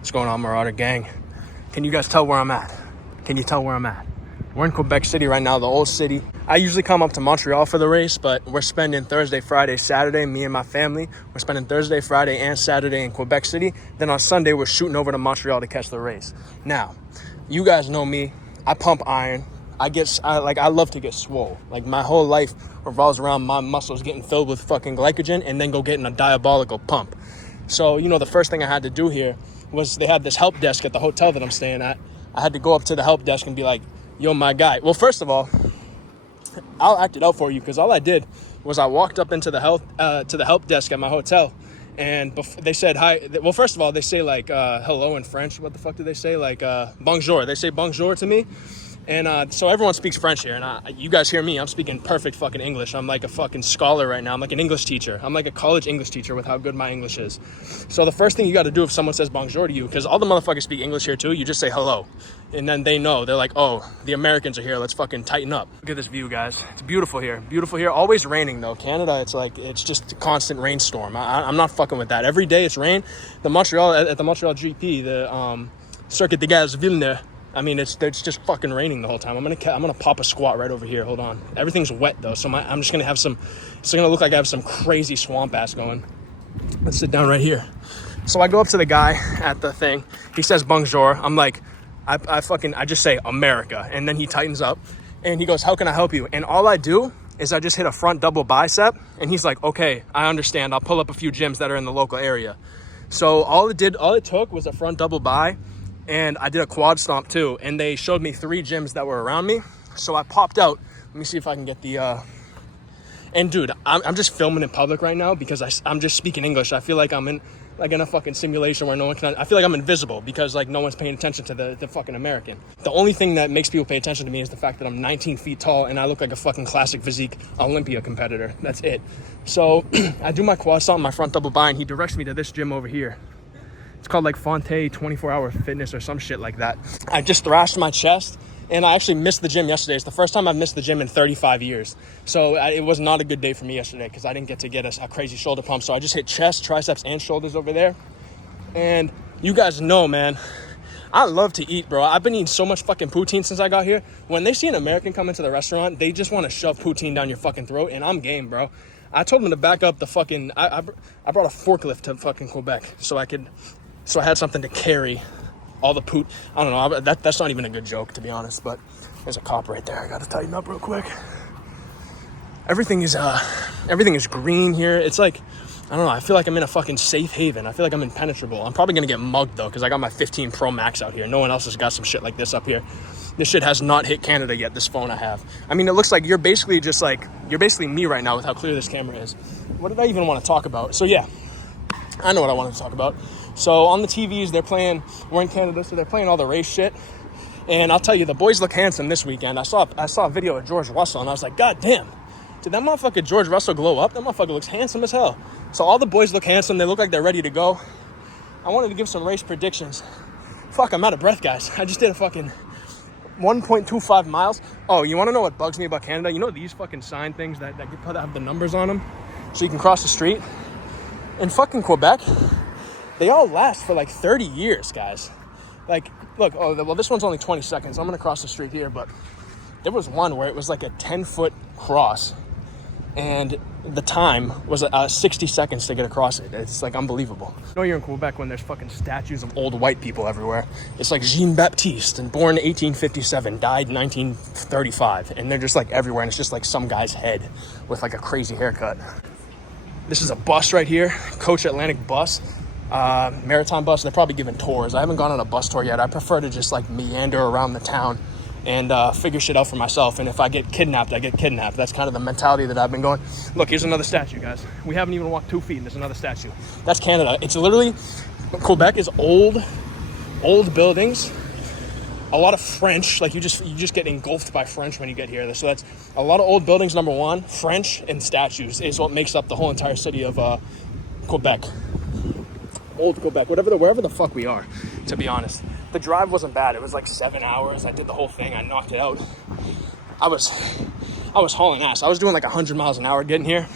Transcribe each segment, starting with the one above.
What's going on, Marauder gang? Can you guys tell where I'm at? Can you tell where I'm at? We're in Quebec City right now, the old city. I usually come up to Montreal for the race, but we're spending Thursday, Friday, Saturday, me and my family. We're spending Thursday, Friday, and Saturday in Quebec City. Then on Sunday, we're shooting over to Montreal to catch the race. Now, you guys know me. I pump iron. I love to get swole. Like, my whole life revolves around my muscles getting filled with fucking glycogen and then go getting a diabolical pump. So, you know, the first thing I had to do here was they had this help desk at the hotel that I'm staying at. I had to go up to the help desk and be like, yo, my guy. Well, first of all, I'll act it out for you, because all I did was I walked up into the help desk at my hotel, and they said hi. Well, first of all, they say like hello in French. What the fuck do they say? Like bonjour. They say bonjour to me. And so everyone speaks French here, and you guys hear me. I'm speaking perfect fucking English. I'm like a fucking scholar right now. I'm like an English teacher. I'm like a college English teacher with how good my English is. So the first thing you got to do if someone says bonjour to you, because all the motherfuckers speak English here too, you just say hello. And then they know. They're like, oh, the Americans are here. Let's fucking tighten up. Look at this view, guys. It's beautiful here. Beautiful here. Always raining, though. Canada, it's just a constant rainstorm. I'm not fucking with that. Every day it's rain. At the Montreal GP, the Circuit des Gaz Villeneuve, I mean, it's just fucking raining the whole time. I'm gonna pop a squat right over here. Hold on. Everything's wet though, so I'm just gonna have some. It's gonna look like I have some crazy swamp ass going. Let's sit down right here. So I go up to the guy at the thing. He says bonjour. I'm like, I just say America, and then he tightens up, and he goes, "How can I help you?" And all I do is I just hit a front double bicep, and he's like, "Okay, I understand. I'll pull up a few gyms that are in the local area." So all it took was a front double bi. And I did a quad stomp too, and they showed me 3 gyms that were around me. So I popped out. Let me see if I can get the and dude, I'm just filming in public right now because I'm just speaking English. I feel like I'm in a fucking simulation where no one can. I feel like I'm invisible because like no one's paying attention to the fucking American. The only thing that makes people pay attention to me is the fact that I'm 19 feet tall and I look like a fucking classic physique Olympia competitor. That's it. So I do my quad stomp, my front double bi, and he directs me to this gym over here. It's called like Fonte 24-hour fitness or some shit like that. I just thrashed my chest, and I actually missed the gym yesterday. It's the first time I've missed the gym in 35 years. So it was not a good day for me yesterday because I didn't get to get a crazy shoulder pump. So I just hit chest, triceps, and shoulders over there. And you guys know, man, I love to eat, bro. I've been eating so much fucking poutine since I got here. When they see an American come into the restaurant, they just want to shove poutine down your fucking throat, and I'm game, bro. I told them to back up the fucking... I brought a forklift to fucking Quebec so I had something to carry all the poot. I don't know. That's not even a good joke, to be honest. But there's a cop right there. I got to tighten up real quick. Everything is green here. It's like, I don't know. I feel like I'm in a fucking safe haven. I feel like I'm impenetrable. I'm probably going to get mugged, though, because I got my 15 Pro Max out here. No one else has got some shit like this up here. This shit has not hit Canada yet, this phone I have. I mean, it looks like you're basically me right now with how clear this camera is. What did I even want to talk about? So, yeah, I know what I wanted to talk about. So on the TVs, we're in Canada, so they're playing all the race shit. And I'll tell you, the boys look handsome this weekend. I saw a video of George Russell, and I was like, God damn, did that motherfucker George Russell glow up? That motherfucker looks handsome as hell. So all the boys look handsome. They look like they're ready to go. I wanted to give some race predictions. Fuck, I'm out of breath, guys. I just did a fucking 1.25 miles. Oh, you want to know what bugs me about Canada? You know these fucking sign things that have the numbers on them so you can cross the street? In fucking Quebec, they all last for like 30 years, guys. Like, look, this one's only 20 seconds. I'm going to cross the street here, but there was one where it was like a 10-foot cross, and the time was 60 seconds to get across it. It's like unbelievable. You know you're in Quebec when there's fucking statues of old white people everywhere. It's like Jean-Baptiste, and born 1857, died 1935, and they're just like everywhere, and it's just like some guy's head with like a crazy haircut. This is a bus right here, Coach Atlantic bus. Maritime bus. They're probably giving tours. I haven't gone on a bus tour yet. I prefer to just like meander around the town and figure shit out for myself. And if I get kidnapped, I get kidnapped. That's kind of the mentality that I've been going. Look, here's another statue, guys. We haven't even walked 2 feet and there's another statue. That's Canada. It's literally, Quebec is old buildings, a lot of French. Like you just get engulfed by French when you get here. So that's a lot of old buildings, number one. French and statues is what makes up the whole entire city of Quebec. Old Quebec, wherever the fuck we are, to be honest. The drive wasn't bad. It was like 7 hours. I did the whole thing. I knocked it out. I was hauling ass. I was doing like 100 miles an hour getting here,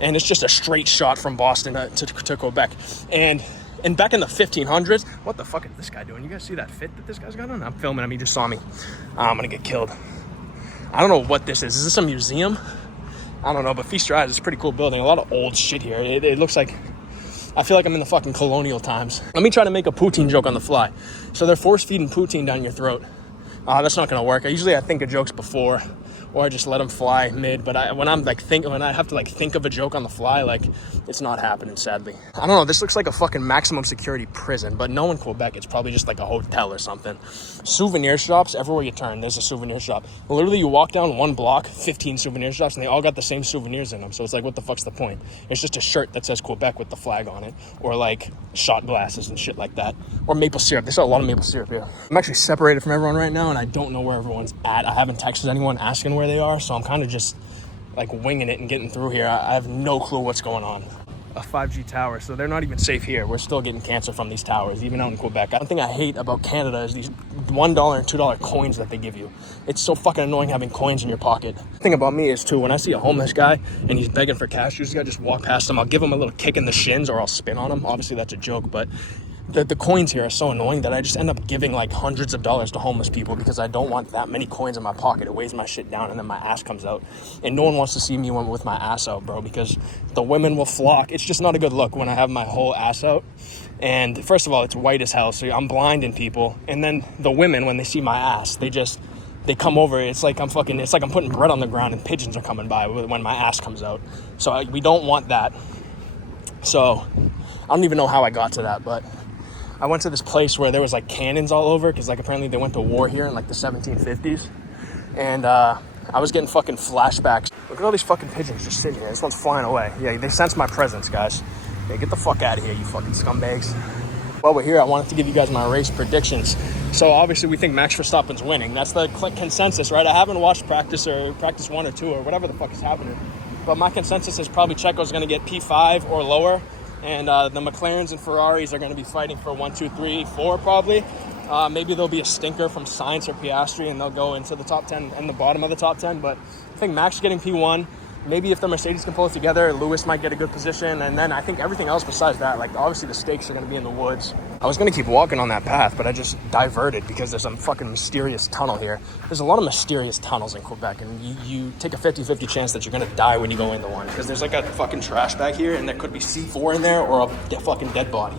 and it's just a straight shot from Boston to Quebec. And And back in the 1500s, what the fuck is this guy doing? You guys see that fit that this guy's got on? I'm filming him. He just saw me. I'm gonna get killed. I don't know what this is. Is this a museum? I don't know, but feast your eyes. It's a pretty cool building. A lot of old shit here. It looks like, I feel like I'm in the fucking colonial times. Let me try to make a poutine joke on the fly. So they're force feeding poutine down your throat. That's not gonna work. I think of jokes before, or I just let them fly mid. But when I have to like think of a joke on the fly, like it's not happening, sadly. I don't know. This looks like a fucking maximum security prison, but no in Quebec. It's probably just like a hotel or something. Souvenir shops everywhere you turn. There's a souvenir shop. Literally, you walk down one block, 15 souvenir shops, and they all got the same souvenirs in them. So it's like, what the fuck's the point? It's just a shirt that says Quebec with the flag on it, or like shot glasses and shit like that, or maple syrup. They sell a lot of maple syrup here. I'm actually separated from everyone right now, and I don't know where everyone's at. I haven't texted anyone asking where they are, so I'm kind of just like winging it and getting through here. I have no clue what's going on. A 5G tower, so they're not even safe here. We're still getting cancer from these towers, even out in Quebec. One thing I hate about Canada is these $1 and $2 coins that they give you. It's so fucking annoying having coins in your pocket. The thing about me is too, when I see a homeless guy and he's begging for cash, usually I just walk past him. I'll give him a little kick in the shins, or I'll spin on him. Obviously that's a joke, but the coins here are so annoying that I just end up giving like hundreds of dollars to homeless people because I don't want that many coins in my pocket. It weighs my shit down, and then my ass comes out. And no one wants to see me with my ass out, bro, because the women will flock. It's just not a good look when I have my whole ass out. And first of all, it's white as hell, so I'm blinding people. And then the women, when they see my ass, they come over. It's like I'm putting bread on the ground and pigeons are coming by when my ass comes out. So we don't want that. So I don't even know how I got to that, but I went to this place where there was like cannons all over, because like apparently they went to war here in like the 1750s. And I was getting fucking flashbacks. Look at all these fucking pigeons just sitting here. This one's flying away. Yeah, they sense my presence, guys. Yeah, get the fuck out of here, you fucking scumbags. While we're here, I wanted to give you guys my race predictions. So obviously we think Max Verstappen's winning. That's the consensus, right? I haven't watched practice 1 or 2 or whatever the fuck is happening. But my consensus is probably Checo's going to get P5 or lower. And the McLarens and Ferraris are going to be fighting for 1, 2, 3, 4 probably. Maybe there'll be a stinker from Sainz or Piastri, and they'll go into the top 10 and the bottom of the top 10. But I think Max getting P1. Maybe if the Mercedes can pull it together, Lewis might get a good position. And then I think everything else besides that, like obviously the stakes are going to be in the woods. I was going to keep walking on that path, but I just diverted because there's some fucking mysterious tunnel here. There's a lot of mysterious tunnels in Quebec, and you take a 50-50 chance that you're going to die when you go into one, because there's like a fucking trash bag here, and there could be C4 in there or a fucking dead body.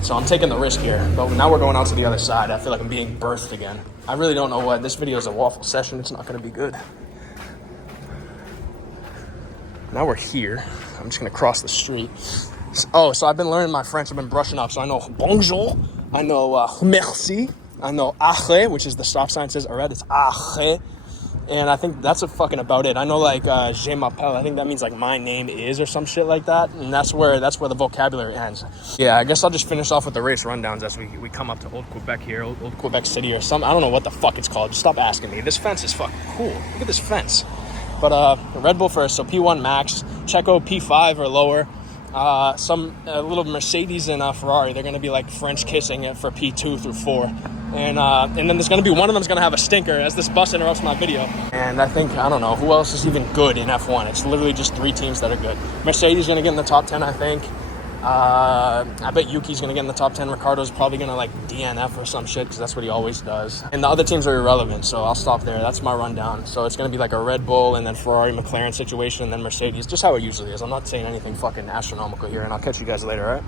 So I'm taking the risk here, but now we're going out to the other side. I feel like I'm being birthed again. I really don't know what. This video is a waffle session. It's not going to be good. Now we're here. I'm just going to cross the street. So I've been learning my French. I've been brushing up. So I know bonjour. I know merci. I know arrêt, which is the stop sign says arrêt. It's arrêt. And I think that's fucking about it. I know like je m'appelle. I think that means like my name is or some shit like that. And that's where the vocabulary ends. Yeah, I guess I'll just finish off with the race rundowns as we come up to Old Quebec here, Old Quebec City or something. I don't know what the fuck it's called. Just stop asking me. This fence is fucking cool. Look at this fence. But Red Bull first, so P1 Max, Checo P5 or lower. Some little Mercedes and Ferrari, they're going to be like French kissing it for P2 through 4. And then there's going to be one of them's going to have a stinker as this bus interrupts my video. And I don't know, who else is even good in F1? It's literally just 3 teams that are good. Mercedes going to get in the top 10, I think. I bet Yuki's going to get in the top 10. Ricardo's probably going to like DNF or some shit, because that's what he always does. And the other teams are irrelevant, so I'll stop there. That's my rundown. So it's going to be like a Red Bull and then Ferrari, McLaren situation, and then Mercedes, just how it usually is. I'm not saying anything fucking astronomical here, and I'll catch you guys later, all right?